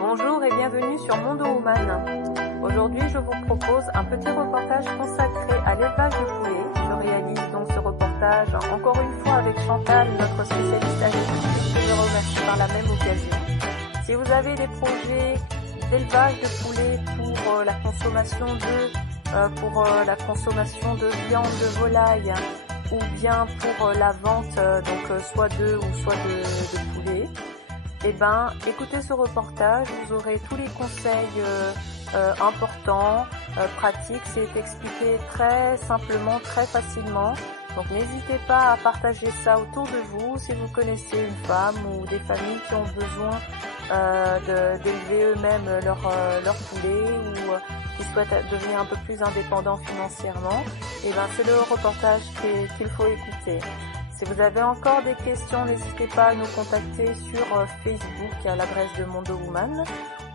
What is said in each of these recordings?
Bonjour et bienvenue sur Mondo Woman. Aujourd'hui, je vous propose un petit reportage consacré à l'élevage de poulets. Je réalise donc ce reportage encore une fois avec Chantal, notre spécialiste agricultrice, que je remercie par la même occasion. Si vous avez des projets d'élevage de poulets pour la consommation la consommation de viande de volaille, ou bien pour la vente soit d'œufs ou soit de poulets, écoutez ce reportage, vous aurez tous les conseils importants, pratiques, c'est expliqué très simplement, très facilement. Donc n'hésitez pas à partager ça autour de vous si vous connaissez une femme ou des familles qui ont besoin d'élever eux-mêmes leur poulet ou qui souhaitent devenir un peu plus indépendants financièrement. C'est le reportage qu'il faut écouter. Si vous avez encore des questions, n'hésitez pas à nous contacter sur Facebook à l'adresse de Mondo Woman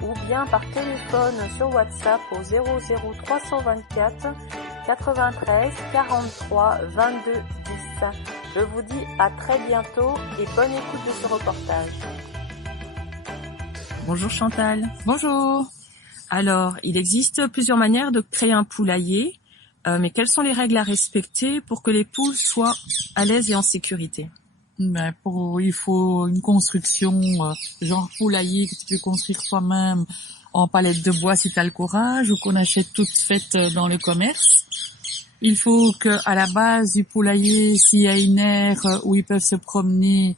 ou bien par téléphone sur WhatsApp au 00324 93 43 22 10. Je vous dis à très bientôt et bonne écoute de ce reportage. Bonjour Chantal. Bonjour. Alors, il existe plusieurs manières de créer un poulailler, mais quelles sont les règles à respecter pour que les poules soient à l'aise et en sécurité? Il faut une construction genre poulailler que tu peux construire toi-même en palette de bois si tu as le courage ou qu'on achète toutes faites dans le commerce. Il faut que à la base du poulailler, s'il y a une aire où ils peuvent se promener,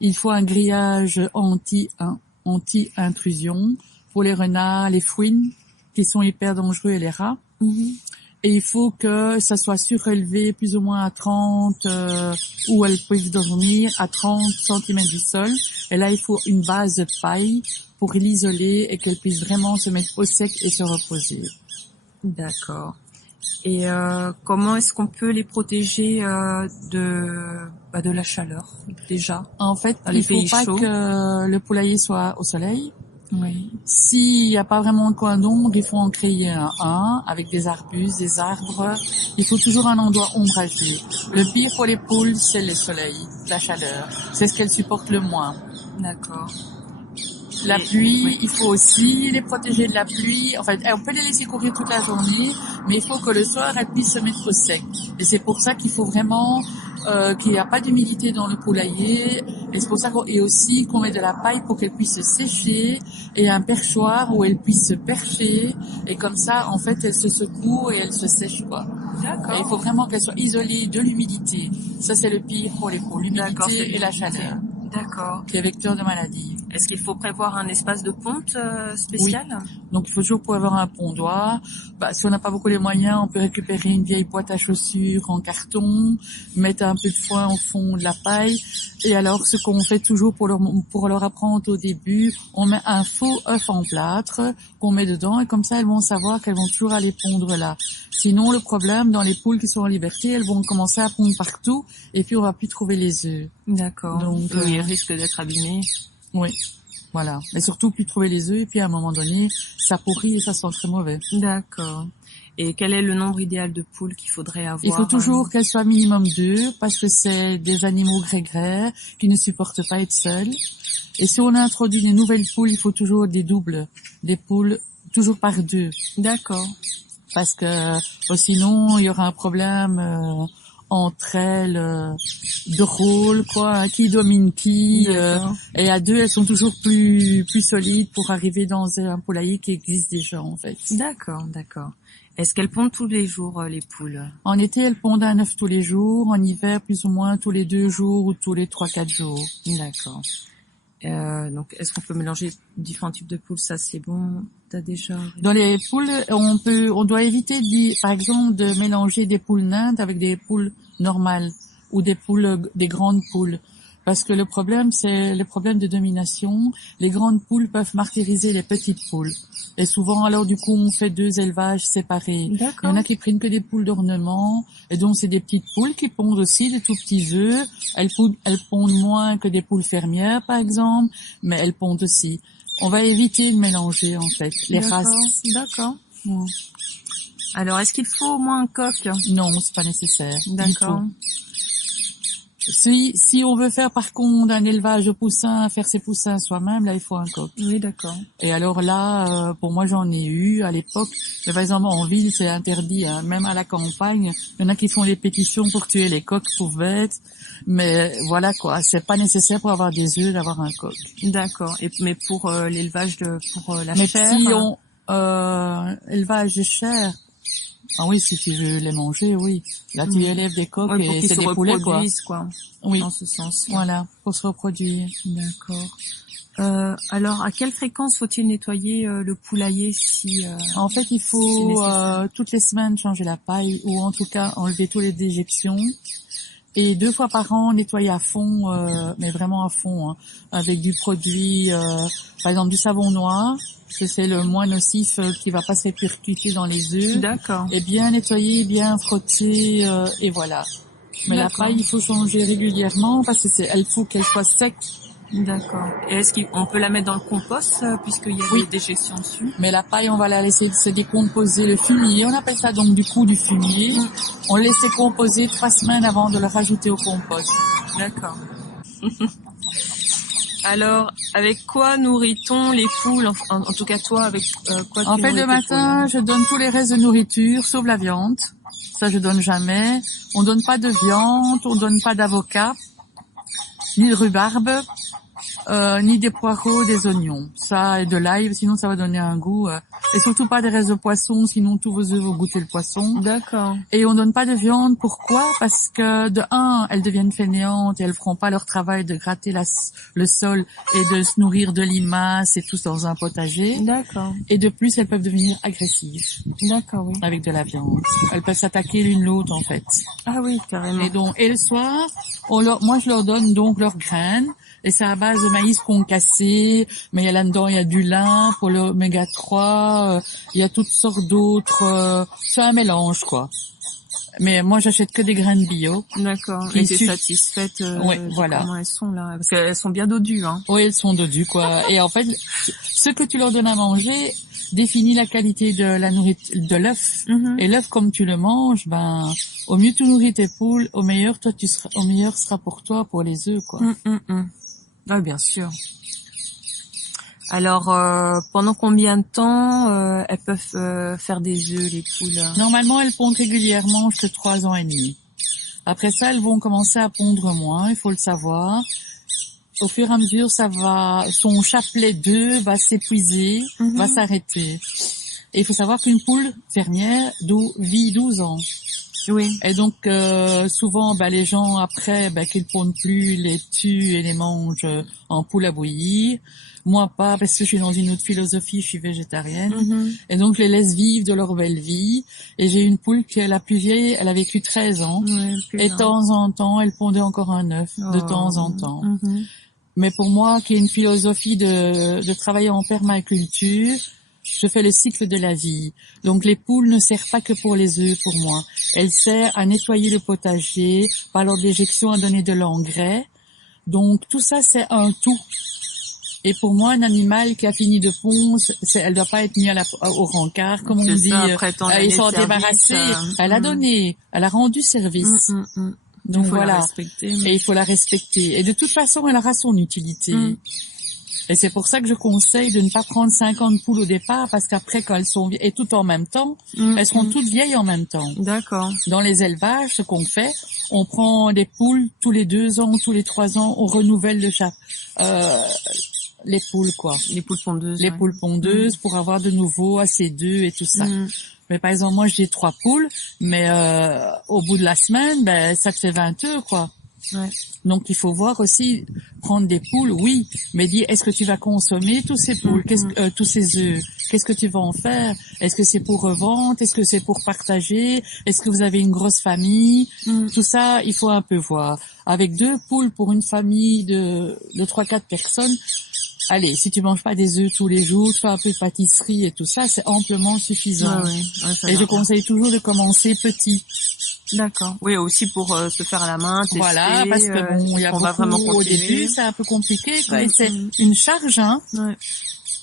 il faut un grillage anti-intrusion pour les renards, les fouines qui sont hyper dangereux et les rats. Et il faut que ça soit surélevé plus ou moins à 30, où elles peuvent dormir à 30 cm du sol. Et là, il faut une base de paille pour l'isoler et qu'elles puissent vraiment se mettre au sec et se reposer. D'accord. Et comment est-ce qu'on peut les protéger de la chaleur déjà? En fait, il faut pas que le poulailler soit au soleil. Oui. S'il n'y a pas vraiment de coin d'ombre, il faut en créer un avec des arbustes, des arbres. Il faut toujours un endroit ombragé. Le pire pour les poules, c'est le soleil, la chaleur. C'est ce qu'elles supportent le moins. D'accord. La pluie, il faut aussi les protéger de la pluie. En fait, on peut les laisser courir toute la journée, mais il faut que le soir, elles puissent se mettre au sec. Et c'est pour ça qu'il faut vraiment qu'il n'y a pas d'humidité dans le poulailler. Et c'est pour ça aussi qu'on met de la paille pour qu'elles puissent se sécher et un perchoir où elles puissent se percher. Et comme ça, en fait, elles se secouent et elles se sèchent, quoi. D'accord. Et il faut vraiment qu'elles soient isolées de l'humidité. Ça, c'est le pire pour les poules, l'humidité et la chaleur. D'accord. Qui est vecteur de maladie. Est-ce qu'il faut prévoir un espace de ponte spécial? Oui. Donc il faut toujours pouvoir avoir un pondoir. Si on n'a pas beaucoup les moyens, on peut récupérer une vieille boîte à chaussures en carton, mettre un peu de foin au fond de la paille. Et alors ce qu'on fait toujours pour leur apprendre au début, on met un faux œuf en plâtre qu'on met dedans et comme ça elles vont savoir qu'elles vont toujours aller pondre là. Sinon le problème dans les poules qui sont en liberté, elles vont commencer à pondre partout et puis on va plus trouver les œufs. D'accord. Donc ils risquent d'être abîmés. Oui. Voilà. Mais surtout, plus trouver les œufs, et puis à un moment donné, ça pourrit et ça sent très mauvais. D'accord. Et quel est le nombre idéal de poules qu'il faudrait avoir? Il faut toujours qu'elles soient minimum 2, parce que c'est des animaux grès qui ne supportent pas être seuls. Et si on introduit des nouvelles poules, il faut toujours des doubles, des poules toujours par 2. D'accord. Parce que sinon, il y aura un problème entre elles de rôle, quoi, qui domine qui, et à 2 elles sont toujours plus solides pour arriver dans un poulailler qui existe déjà en fait. D'accord. Est-ce qu'elles pondent tous les jours les poules? En été elles pondent un œuf tous les jours, en hiver plus ou moins tous les 2 jours ou tous les 3-4 jours. D'accord. Donc est-ce qu'on peut mélanger différents types de poules? Ça c'est bon, t'as déjà... Dans les poules, on doit éviter par exemple de mélanger des poules naines avec des poules normales ou des grandes poules. Parce que le problème, c'est le problème de domination. Les grandes poules peuvent martyriser les petites poules. Et souvent, alors du coup, on fait 2 élevages séparés. D'accord. Il y en a qui prennent que des poules d'ornement. Et donc, c'est des petites poules qui pondent aussi des tout petits œufs. Elles pondent moins que des poules fermières, par exemple. Mais elles pondent aussi. On va éviter de mélanger, en fait, les races. D'accord. Ouais. Alors, est-ce qu'il faut au moins un coq? Non, c'est pas nécessaire. D'accord. Si on veut faire par contre un élevage de poussins, faire ses poussins soi-même, là il faut un coq. Oui, d'accord. Et alors là, pour moi j'en ai eu à l'époque, mais par exemple en ville c'est interdit, hein. Même à la campagne, il y en a qui font des pétitions pour tuer les coqs pour bêtes, mais voilà quoi, c'est pas nécessaire pour avoir des œufs d'avoir un coq. D'accord. Mais pour l'élevage pour la Mais chair. si on élevage de chair, ah oui, si tu veux les manger, oui. Là tu élèves des coqs Ouais, pour et qu'ils c'est se des poulets quoi. reproduisent, quoi. Oui, Dans ce sens. voilà, pour se reproduire. D'accord. Alors, à quelle fréquence faut-il nettoyer le poulailler si En fait, il c'est faut nécessaire? toutes les semaines changer la paille ou en tout cas enlever toutes les déjections. Et 2 fois par an, nettoyer à fond, mais vraiment à fond, hein, avec du produit, par exemple du savon noir, parce que c'est le moins nocif qui va pas se répercuter dans les œufs. D'accord. Et bien nettoyer, bien frotter, et voilà. Mais la D'accord. paille, il faut changer régulièrement parce que elle faut qu'elle soit sec. D'accord. Et est-ce qu'on peut la mettre dans le compost puisqu'il y a Oui. des déjections dessus? Mais la paille, on va la laisser se décomposer, le fumier. On appelle ça donc du coup du fumier. On le laisse décomposer 3 semaines avant de le rajouter au compost. D'accord. Alors, avec quoi nourrit-on les poules? En tout cas, toi, avec quoi tu En fait, nourris le tes matin, poules? je donne tous les restes de nourriture, sauf la viande. Ça, je donne jamais. On donne pas de viande, on donne pas d'avocat, ni de rhubarbe, ni des poireaux, des oignons. Ça, et de l'ail, sinon ça va donner un goût. Et surtout pas des restes de poisson, sinon tous vos œufs vont goûter le poisson. D'accord. Et on donne pas de viande, pourquoi? Parce que de un, elles deviennent fainéantes et elles feront pas leur travail de gratter le sol et de se nourrir de limaces et tout dans un potager. D'accord. Et de plus, elles peuvent devenir agressives D'accord, oui. avec de la viande. Elles peuvent s'attaquer l'une l'autre en fait. Ah oui, carrément. Et le soir, moi je leur donne donc leurs graines. Et c'est à base de maïs concassé, mais il y a là-dedans, il y a du lin pour l'oméga 3, il y a toutes sortes d'autres, c'est un mélange quoi. Mais moi j'achète que des graines bio. D'accord. Qui Et t'es suent. satisfaite Ouais, de voilà. comment elles sont là? Parce qu'elles sont bien dodues, hein. Oui, elles sont dodues quoi. Et en fait, ce que tu leur donnes à manger définit la qualité de la nourriture, de l'œuf. Mhm. Et l'œuf, comme tu le manges, ben, au mieux tu nourris tes poules, au meilleur sera pour toi, pour les œufs quoi. Ah, bien sûr. Alors, pendant combien de temps elles peuvent faire des œufs, les poules? Normalement, elles pondent régulièrement jusqu'à 3 ans et demi. Après ça, elles vont commencer à pondre moins, il faut le savoir. Au fur et à mesure, son chapelet d'œufs va s'épuiser, va s'arrêter. Et il faut savoir qu'une poule fermière vit 12 ans. Oui. Et donc, souvent, les gens, après, qu'ils pondent plus, les tuent et les mangent en poule à bouillir. Moi, pas, parce que je suis dans une autre philosophie, je suis végétarienne. Et donc, je les laisse vivre de leur belle vie. Et j'ai une poule qui est la plus vieille, elle a vécu 13 ans. Et de temps en temps, elle pondait encore un œuf, de temps en temps. Mais pour moi, qui est une philosophie de travailler en permaculture, je fais le cycle de la vie. Donc les poules ne servent pas que pour les œufs pour moi. Elles servent à nettoyer le potager, par leur déjection à donner de l'engrais. Donc tout ça c'est un tout. Et pour moi, un animal qui a fini de pondre, elle doit pas être mise au rencard, comme on dit. Ils sont débarrassés. Elle a donné, elle a rendu service. Donc voilà. Et il faut la respecter. Et de toute façon, elle aura son utilité. Et c'est pour ça que je conseille de ne pas prendre 50 poules au départ, parce qu'après, quand elles sont vieilles, et tout en même temps, elles seront toutes vieilles en même temps. D'accord. Dans les élevages, ce qu'on fait, on prend des poules tous les 2 ans, tous les 3 ans, on renouvelle les poules, quoi. Les poules pondeuses. Les poules pondeuses pour avoir de nouveau assez d'œufs et tout ça. Mais par exemple, moi, j'ai 3 poules, mais au bout de la semaine, ça te fait 20 œufs, quoi. Ouais. Donc il faut voir aussi, prendre des poules, oui, mais dire est-ce que tu vas consommer tous ces poules, tous ces œufs, qu'est-ce que tu vas en faire? Est-ce que c'est pour revendre? Est-ce que c'est pour partager? Est-ce que vous avez une grosse famille? Tout ça, il faut un peu voir. Avec 2 poules pour une famille de 3-4 personnes, allez, si tu manges pas des œufs tous les jours, tu fais un peu de pâtisserie et tout ça, c'est amplement suffisant. Et je conseille toujours de commencer petit. D'accord. Oui, aussi pour se faire à la main, tester. Voilà, parce que bon, il y a beaucoup, au début, c'est un peu compliqué, quoi, et c'est une charge, hein. Ouais.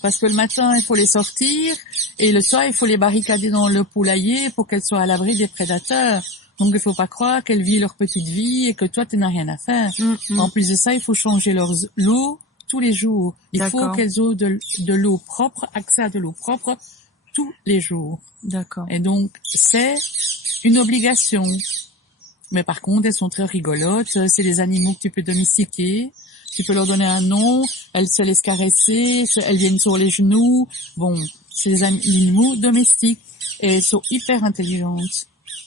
Parce que le matin, il faut les sortir, et le soir, il faut les barricader dans le poulailler pour qu'elles soient à l'abri des prédateurs. Donc il faut pas croire qu'elles vivent leur petite vie et que toi tu n'as rien à faire. En plus de ça, il faut changer l'eau tous les jours. Il faut D'accord. qu'elles aient de l'eau propre, accès à de l'eau propre tous les jours. D'accord. Et donc c'est une obligation. Mais par contre, elles sont très rigolotes. C'est des animaux que tu peux domestiquer. Tu peux leur donner un nom. Elles se laissent caresser. Elles viennent sur les genoux. Bon, c'est des animaux domestiques. Et elles sont hyper intelligentes.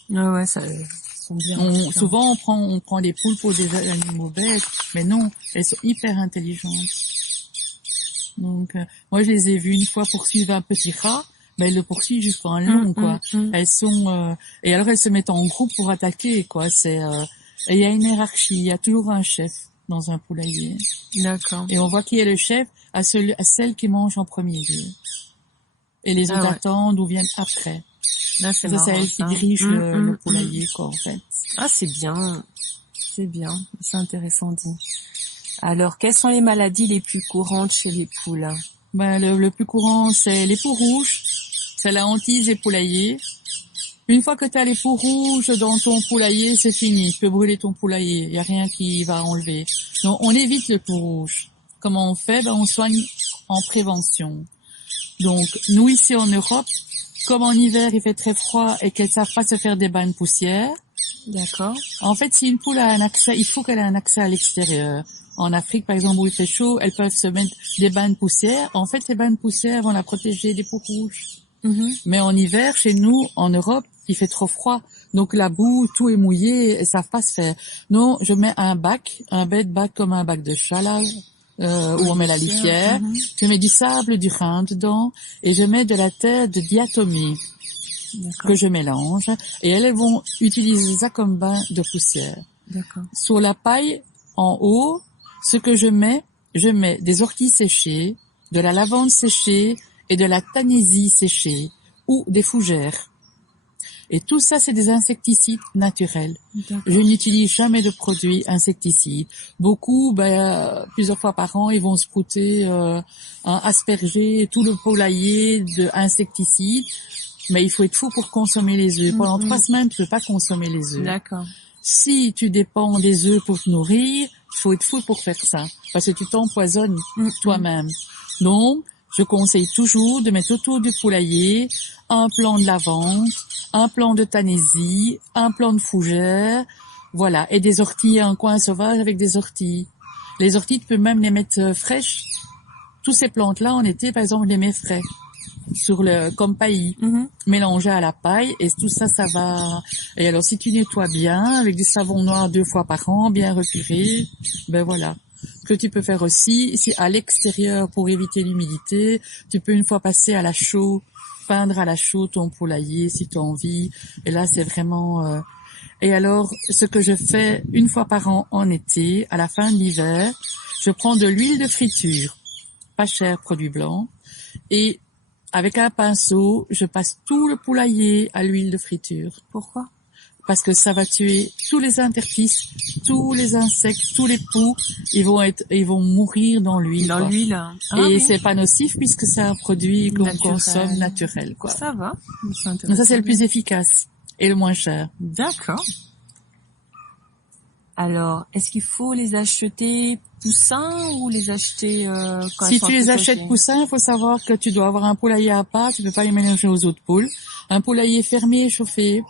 Ouais, ça, elles sont bien. Souvent, on prend des poules pour des animaux bêtes. Mais non, elles sont hyper intelligentes. Donc, moi, je les ai vues une fois poursuivre un petit rat. Mais elles le poursuivent jusqu'à un long, quoi. Elles sont, et alors elles se mettent en groupe pour attaquer, quoi. C'est, et il y a une hiérarchie, il y a toujours un chef dans un poulailler. D'accord. Et on voit qui est le chef à celle qui mange en premier lieu. Et les autres attendent ou viennent après. Là, c'est ça, c'est elle qui dirige le poulailler, quoi, en fait. Ah, c'est bien. C'est bien. C'est intéressant dit. Alors, quelles sont les maladies les plus courantes chez les poules? Ben, le plus courant, c'est les peaux rouges. C'est la hantise des poulaillers. Une fois que tu as les peaux rouges dans ton poulailler, c'est fini. Tu peux brûler ton poulailler. Il n'y a rien qui va enlever. Donc, on évite les peaux rouges. Comment on fait? Ben, on soigne en prévention. Donc, nous, ici en Europe, comme en hiver, il fait très froid et qu'elles savent pas se faire des bains de poussière. D'accord. En fait, si une poule a un accès, il faut qu'elle ait un accès à l'extérieur. En Afrique, par exemple, où il fait chaud, elles peuvent se mettre des bains de poussière. En fait, ces bains de poussière vont la protéger des peaux rouges. Mais en hiver, chez nous, en Europe, il fait trop froid. Donc la boue, tout est mouillé, elles savent pas se faire. Non, je mets un bed bac comme un bac de chat là, où on met la litière. Je mets du sable du Rhin dedans et je mets de la terre de diatomée que je mélange. Et elles vont utiliser ça comme bain de poussière. D'accord. Sur la paille, en haut, ce que je mets des orties séchées, de la lavande séchée et de la tanésie séchée ou des fougères. Et tout ça, c'est des insecticides naturels. Je n'utilise jamais de produits insecticides. Beaucoup, plusieurs fois par an, ils vont sprouter, asperger tout le poulailler de insecticides. Mais il faut être fou pour consommer les œufs. Pendant 3 semaines, tu peux pas consommer les œufs. D'accord. Si tu dépends des œufs pour te nourrir, il faut être fou pour faire ça. Parce que tu t'empoisonnes toi-même. Donc, je conseille toujours de mettre autour du poulailler un plant de lavande, un plant de tanésie, un plant de fougère, voilà, et des orties, un coin sauvage avec des orties. Les orties, tu peux même les mettre fraîches. Tous ces plantes-là, en été, par exemple, les mets frais, comme paillis, mélangés à la paille, et tout ça, ça va. Et alors, si tu nettoies bien, avec du savon noir 2 fois par an, bien repuré, ben voilà. Que tu peux faire aussi, si à l'extérieur pour éviter l'humidité, tu peux une fois passer à la chaux, peindre à la chaux ton poulailler si tu as envie. Et là, c'est vraiment... Et alors, ce que je fais une fois par an en été, à la fin de l'hiver, je prends de l'huile de friture, pas cher, produit blanc, et avec un pinceau, je passe tout le poulailler à l'huile de friture. Pourquoi? Parce que ça va tuer tous les interstices, tous les insectes, tous les poux, ils vont mourir dans l'huile. Dans l'huile. Et c'est pas nocif puisque c'est un produit qu'on consomme naturel, quoi. Ça va. Donc ça, c'est le plus efficace et le moins cher. D'accord. Alors, est-ce qu'il faut les acheter poussins ou les acheter quand Si tu les achètes poussins, il faut savoir que tu dois avoir un poulailler à part, tu peux pas les mélanger aux autres poules. Un poulailler fermé et chauffé.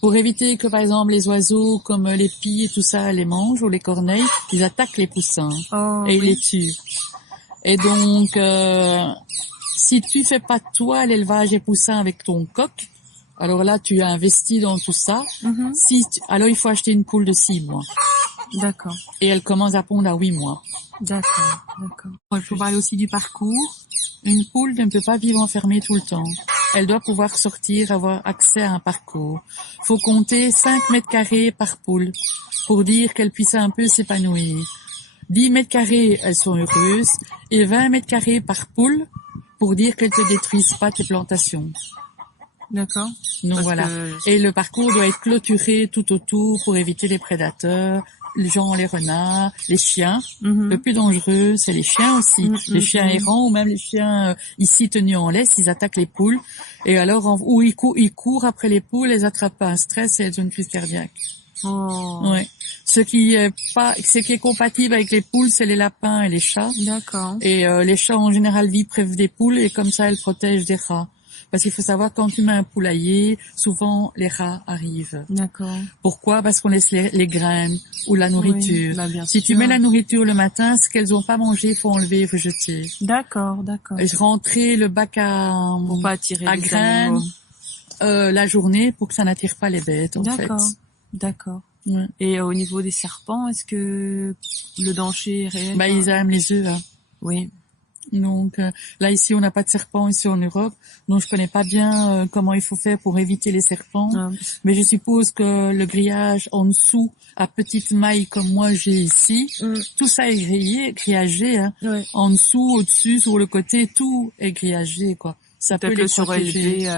Pour éviter que, par exemple, les oiseaux comme les pies et tout ça les mangent, ou les corneilles, ils attaquent les poussins et ils les tuent. Et donc, si tu fais pas toi l'élevage des poussins avec ton coq, alors là, tu as investi dans tout ça. Alors, il faut acheter une poule de 6 mois. D'accord. Et elle commence à pondre à 8 mois. D'accord, d'accord. Il faut parler aussi du parcours. Une poule ne peut pas vivre enfermée tout le temps. Elle doit pouvoir sortir, avoir accès à un parcours. Faut compter 5 mètres carrés par poule pour dire qu'elle puisse un peu s'épanouir. 10 mètres carrés, elles sont heureuses, et 20 mètres carrés par poule pour dire qu'elles ne te détruisent pas tes plantations. D'accord. Donc voilà. Et le parcours doit être clôturé tout autour pour éviter les prédateurs les gens, les renards, les chiens. Mhm. Le plus dangereux, c'est les chiens aussi. Les chiens mhm. errants ou même les chiens ici tenus en laisse, ils attaquent les poules. Et alors, où ils courent après les poules, les attrapent un stress et elles ont une crise cardiaque. Oh. Ouais. Ce qui est compatible avec les poules, c'est les lapins et les chats. D'accord. Et les chats en général vivent près des poules et comme ça elles protègent des rats. Parce qu'il faut savoir quand tu mets un poulailler, souvent les rats arrivent. D'accord. Pourquoi? Parce qu'on laisse les graines ou la nourriture. Oui, bah, bien Si tu sûr. mets la nourriture le matin, ce qu'elles ont pas mangé, faut enlever, faut jeter. D'accord, d'accord. Et rentrer le bac Pour pas attirer à les graines animaux. la journée pour que ça n'attire pas les bêtes en fait. D'accord. D'accord. Ouais. Et au niveau des serpents, est-ce que le danger est réel? Bah ils aiment les œufs. Hein. Oui. Donc là ici on n'a pas de serpents ici en Europe, donc je connais pas bien comment il faut faire pour éviter les serpents. Ah. Mais je suppose que le grillage en dessous à petite maille comme moi j'ai ici, tout ça est grillagé. Hein. Ouais. En dessous, au-dessus, sur le côté, tout est grillagé quoi. Ça peut Peut-être les le surélevé. protéger.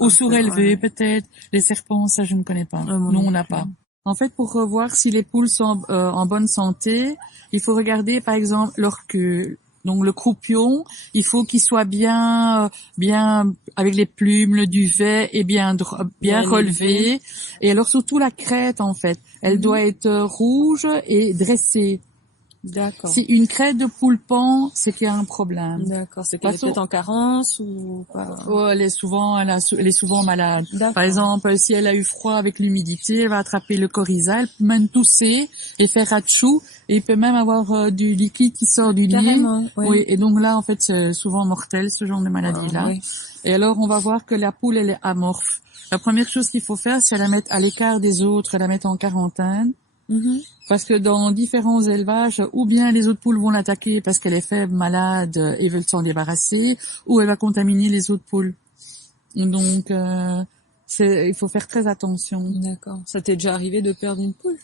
Ou surélevé peut-être. Les serpents, ça je ne connais pas. Nous on n'a pas. En fait, pour voir si les poules sont en bonne santé, il faut regarder par exemple leur queue. Donc le croupion, il faut qu'il soit bien avec les plumes, le duvet et bien relevé. Et alors surtout la crête en fait, elle doit être rouge et dressée. D'accord. Si une crête de poule pend, c'est qu'il y a un problème. D'accord. C'est qu'elle est peut-être en carence ou pas? Oh, elle est souvent malade. D'accord. Par exemple, si elle a eu froid avec l'humidité, elle va attraper le coryza, elle peut même tousser et faire atchou, et il peut même avoir du liquide qui sort du nez. Carrément, oui. Oui, et donc là, en fait, c'est souvent mortel, ce genre de maladie-là. Oui. Et alors, on va voir que la poule, elle est amorphe. La première chose qu'il faut faire, c'est la mettre à l'écart des autres, la mettre en quarantaine. Parce que dans différents élevages, ou bien les autres poules vont l'attaquer parce qu'elle est faible, malade et veulent s'en débarrasser, ou elle va contaminer les autres poules. Donc, il faut faire très attention. D'accord. Ça t'est déjà arrivé de perdre une poule?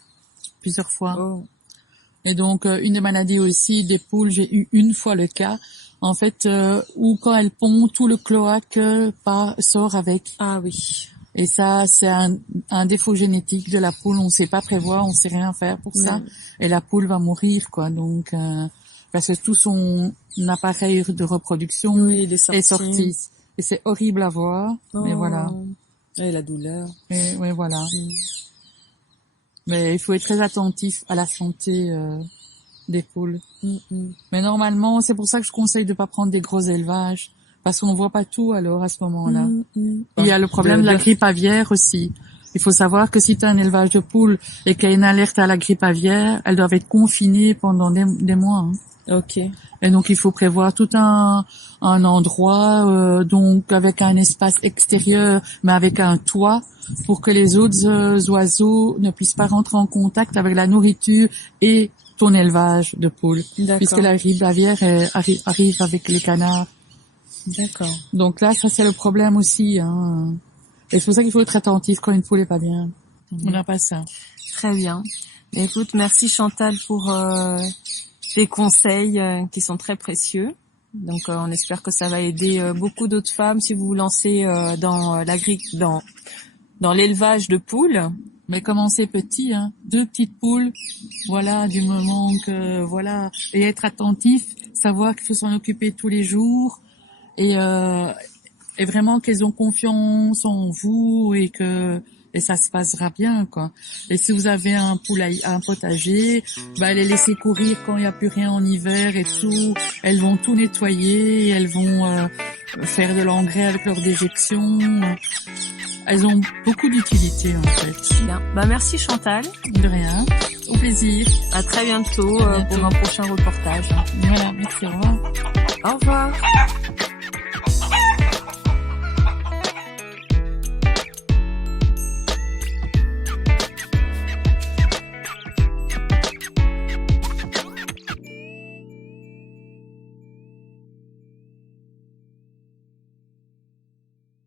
Plusieurs fois. Oh. Et donc, une des maladies aussi des poules, j'ai eu une fois le cas, en fait, où quand elles pondent, tout le cloaque sort avec. Ah oui. Et ça, c'est un défaut génétique de la poule. On ne sait pas prévoir, on ne sait rien faire pour ça. Et la poule va mourir, quoi. Donc, parce que tout son appareil de reproduction est sorti. Et c'est horrible à voir. Mais voilà. Et la douleur. Et oui, voilà. Mais il faut être très attentif à la santé des poules. Mais normalement, c'est pour ça que je conseille de pas prendre des gros élevages. Parce qu'on voit pas tout alors à ce moment-là. Il y a le problème de la grippe aviaire aussi. Il faut savoir que si tu as un élevage de poules et qu'il y a une alerte à la grippe aviaire, elles doivent être confinées pendant des mois. Hein. Ok. Et donc il faut prévoir tout un endroit donc avec un espace extérieur mais avec un toit pour que les autres oiseaux ne puissent pas rentrer en contact avec la nourriture et ton élevage de poules. Puisque la grippe aviaire arrive avec les canards. D'accord. Donc là, ça c'est le problème aussi. Hein. Et c'est pour ça qu'il faut être attentif quand une poule est pas bien. On n'a pas ça. Très bien. Écoute, merci Chantal pour tes conseils qui sont très précieux. Donc on espère que ça va aider beaucoup d'autres femmes si vous vous lancez dans l'élevage de poules. Mais commencez petit, hein. 2 petites poules, voilà, du moment que voilà, et être attentif, savoir qu'il faut s'en occuper tous les jours. Et vraiment qu'elles ont confiance en vous et ça se passera bien quoi. Et si vous avez un potager, les laisser courir quand il n'y a plus rien en hiver et tout, elles vont tout nettoyer, elles vont faire de l'engrais avec leur déjection. Elles ont beaucoup d'utilité en fait. Bien. Merci Chantal. De rien. Au plaisir. À très bientôt pour un prochain reportage. Voilà, merci, au revoir. Au revoir.